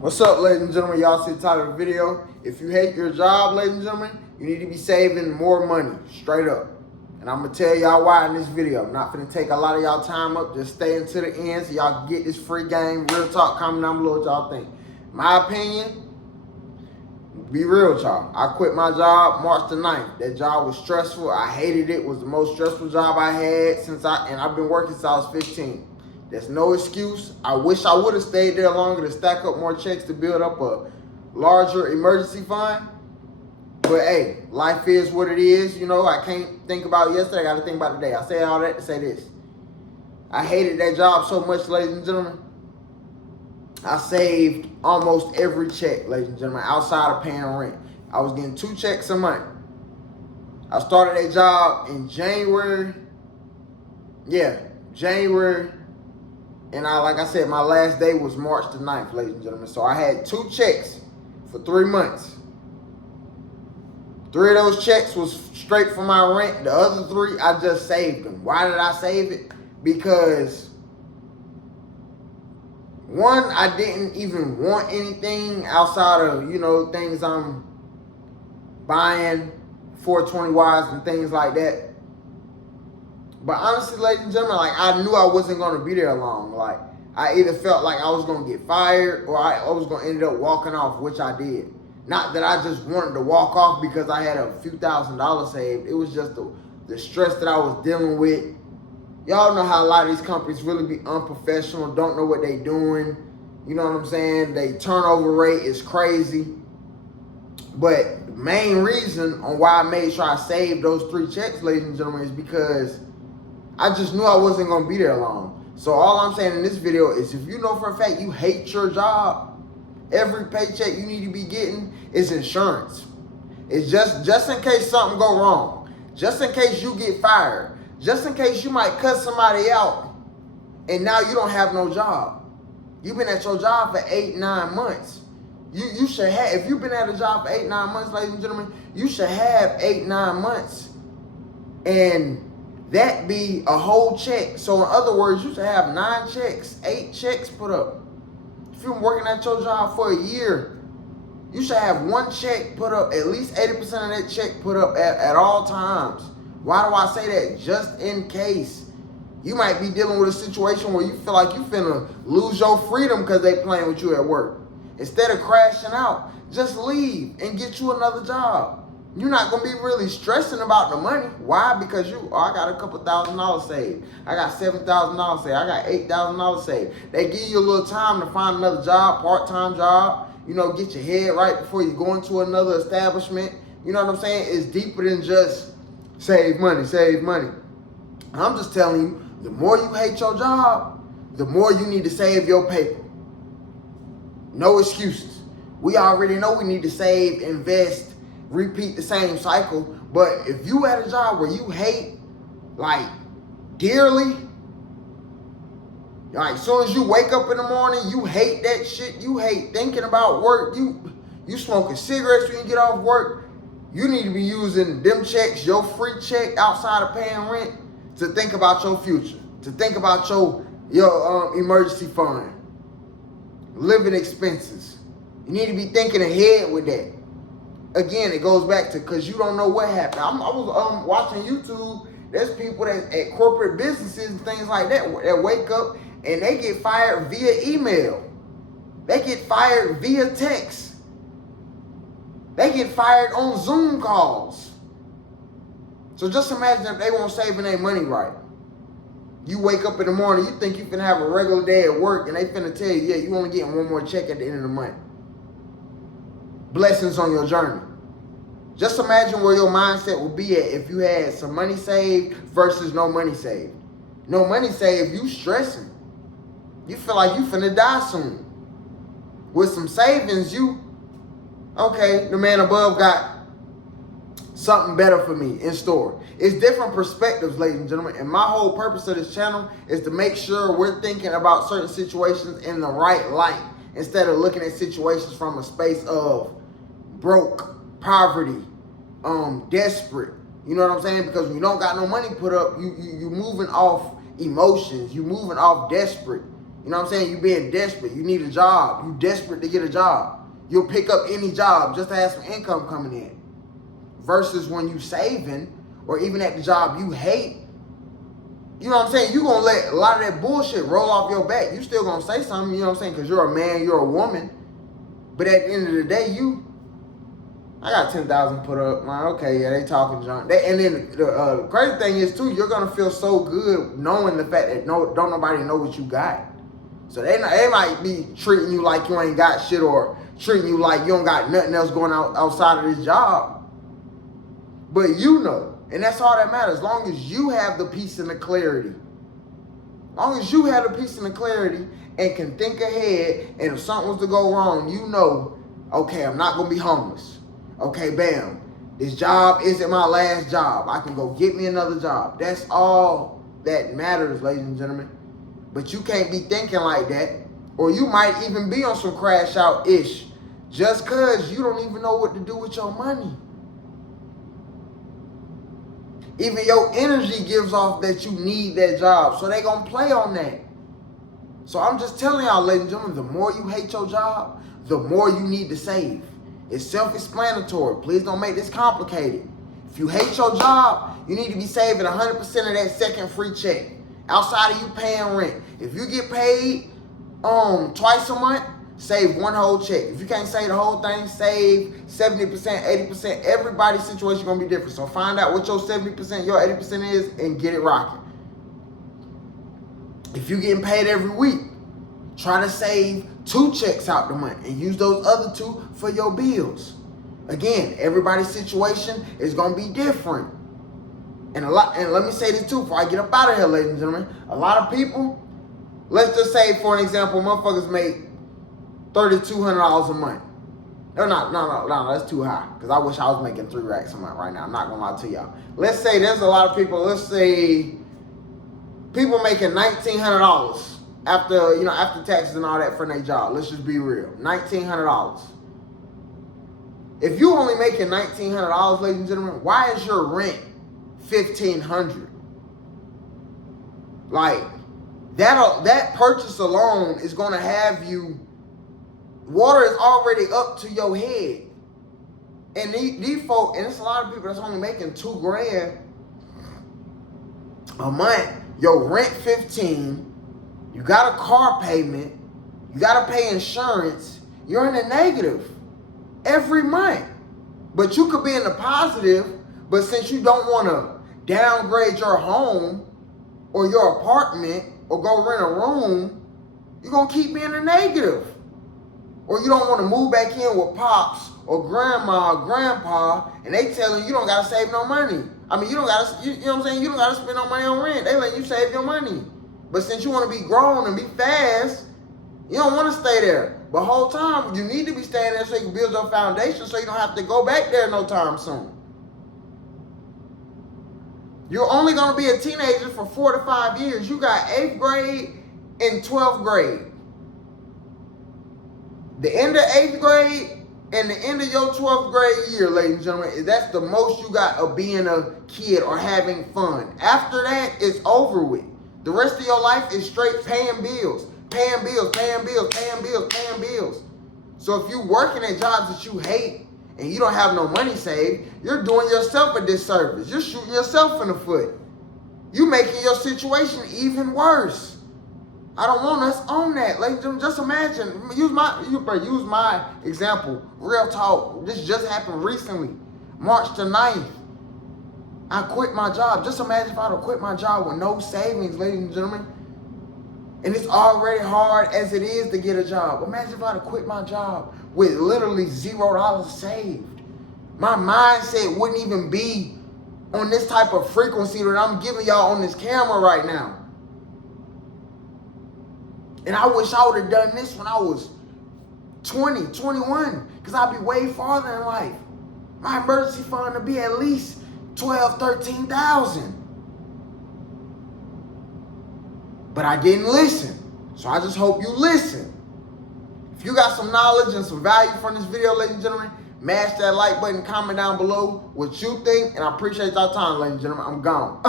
What's up, ladies and gentlemen? Y'all see the title of the video. If you hate your job, ladies and gentlemen, you need to be saving more money, straight up. And I'm going to tell y'all why in this video. I'm not going to take a lot of y'all time up. Just stay until the end so y'all can get this free game. Real talk, comment down below what y'all think. My opinion, be real with y'all. I quit my job March the 9th. That job was stressful. I hated it. It was the most stressful job I had and I've been working since I was 15. There's no excuse. I wish I would have stayed there longer to stack up more checks to build up a larger emergency fund. But hey, life is what it is. You know, I can't think about yesterday. I got to think about today. I say all that to say this. I hated that job so much, ladies and gentlemen. I saved almost every check, ladies and gentlemen, outside of paying rent. I was getting 2 checks a month. I started that job in January. January. And like I said, my last day was March the 9th, ladies and gentlemen. So I had 2 checks for 3 months. 3 of those checks was straight from my rent. The other 3, I just saved them. Why did I save it? Because, one, I didn't even want anything outside of, things I'm buying, 420Ys and things like that. But honestly, ladies and gentlemen, I knew I wasn't going to be there long. I either felt like I was going to get fired or I was going to end up walking off, which I did. Not that I just wanted to walk off because I had a few $1,000s saved. It was just the stress that I was dealing with. Y'all know how a lot of these companies really be unprofessional, don't know what they doing. You know what I'm saying? Their turnover rate is crazy. But the main reason on why I made sure I saved those 3 checks, ladies and gentlemen, is because I just knew I wasn't going to be there long. So all I'm saying in this video is if you know for a fact you hate your job, every paycheck you need to be getting is insurance. It's just in case something go wrong. Just in case you get fired. Just in case you might cut somebody out and now you don't have no job. You've been at your job for 8-9 months. You should have, if you've been at a job for 8-9 months, ladies and gentlemen, you should have 8-9 months. And that be a whole check. So in other words, you should have 9 checks, 8 checks put up. If you've been working at your job for a year, you should have 1 check put up, at least 80% of that check put up at all times. Why do I say that? Just in case. You might be dealing with a situation where you feel like you finna lose your freedom because they playing with you at work. Instead of crashing out, just leave and get you another job. You're not going to be really stressing about the money. Why? Because I got a couple $1,000s saved. I got $7,000 saved. I got $8,000 saved. They give you a little time to find another job, part-time job. Get your head right before you go into another establishment. You know what I'm saying? It's deeper than just save money, save money. I'm just telling you, the more you hate your job, the more you need to save your paper. No excuses. We already know we need to save, invest, repeat the same cycle. But if you at a job where you hate, dearly, as soon as you wake up in the morning, you hate that shit. You hate thinking about work. You smoking cigarettes when you get off work. You need to be using them checks, your free check outside of paying rent, to think about your future, to think about your emergency fund, living expenses. You need to be thinking ahead with that. Again, it goes back to because you don't know what happened. I was watching YouTube. There's people that at corporate businesses and things like that wake up and they get fired via email. They get fired via text. They get fired on Zoom calls. So just imagine if they weren't saving their money right. You wake up in the morning, you think you can have a regular day at work, and they finna tell you, yeah, you only getting 1 more check at the end of the month. Blessings on your journey. Just imagine where your mindset would be at if you had some money saved versus no money saved. No money saved, you stressing. You feel like you finna die soon. With some savings, okay, the man above got something better for me in store. It's different perspectives, ladies and gentlemen. And my whole purpose of this channel is to make sure we're thinking about certain situations in the right light instead of looking at situations from a space of broke, poverty, desperate. You know what I'm saying? Because when you don't got no money put up, you moving off emotions. You moving off desperate. You know what I'm saying? You being desperate. You need a job. You desperate to get a job. You'll pick up any job just to have some income coming in. Versus when you saving, or even at the job you hate, you know what I'm saying? You're going to let a lot of that bullshit roll off your back. You still going to say something, you know what I'm saying? Because you're a man, you're a woman. But at the end of the day, I got 10,000 put up. Man, okay, yeah, they talking junk. And then the crazy thing is, too, you're going to feel so good knowing the fact that don't nobody know what you got. So they might be treating you like you ain't got shit, or treating you like you don't got nothing else going outside of this job. But you know. And that's all that matters. As long as you have the peace and the clarity. As long as you have the peace and the clarity and can think ahead, and if something was to go wrong, you know, okay, I'm not going to be homeless. Okay, bam. This job isn't my last job. I can go get me another job. That's all that matters, ladies and gentlemen. But you can't be thinking like that. Or you might even be on some crash out-ish just because you don't even know what to do with your money. Even your energy gives off that you need that job. So they going to play on that. So I'm just telling y'all, ladies and gentlemen, the more you hate your job, the more you need to save. It's self-explanatory. Please don't make this complicated. If you hate your job, you need to be saving 100% of that second free check. Outside of you paying rent. If you get paid twice a month, save one whole check. If you can't save the whole thing, save 70%, 80%. Everybody's situation gonna be different. So find out what your 70%, your 80% is, and get it rocking. If you're getting paid every week, try to save 2 checks out the month and use those other 2 for your bills. Again, everybody's situation is gonna be different. And let me say this too before I get up out of here, ladies and gentlemen. A lot of people, let's just say for an example, motherfuckers make $3,200 a month. No, that's too high. Because I wish I was making 3 racks a month right now. I'm not going to lie to y'all. Let's say there's a lot of people, let's say people making $1,900 after taxes and all that for their job. Let's just be real. $1,900. If you only making $1,900, ladies and gentlemen, why is your rent $1,500? Like, that purchase alone is going to have you. Water is already up to your head. And these folk, and it's a lot of people that's only making $2,000 a month. Your rent $15,000. You got a car payment. You got to pay insurance. You're in the negative every month. But you could be in the positive. But since you don't want to downgrade your home or your apartment or go rent a room, you're going to keep being in the negative. Or you don't want to move back in with pops or grandma or grandpa, and they telling you don't got to save no money. I mean, you don't got to, you know what I'm saying? You don't got to spend no money on rent. They let you save your money. But since you want to be grown and be fast, you don't want to stay there. But the whole time, you need to be staying there so you can build your foundation so you don't have to go back there no time soon. You're only going to be a teenager for 4 to 5 years. You got 8th grade and 12th grade. The end of 8th grade and the end of your 12th grade year, ladies and gentlemen, that's the most you got of being a kid or having fun. After that, it's over with. The rest of your life is straight paying bills. Paying bills, paying bills, paying bills, paying bills. So if you're working at jobs that you hate and you don't have no money saved, you're doing yourself a disservice. You're shooting yourself in the foot. You're making your situation even worse. I don't want us on that. Like, just imagine. Use my example. Real talk. This just happened recently. March the 9th. I quit my job. Just imagine if I would quit my job with no savings, ladies and gentlemen. And it's already hard as it is to get a job. Imagine if I would quit my job with literally $0 saved. My mindset wouldn't even be on this type of frequency that I'm giving y'all on this camera right now. And I wish I would have done this when I was 20, 21, because I'd be way farther in life. My emergency fund would be at least 12, 13,000. But I didn't listen. So I just hope you listen. If you got some knowledge and some value from this video, ladies and gentlemen, mash that like button, comment down below what you think, and I appreciate y'all time, ladies and gentlemen. I'm gone.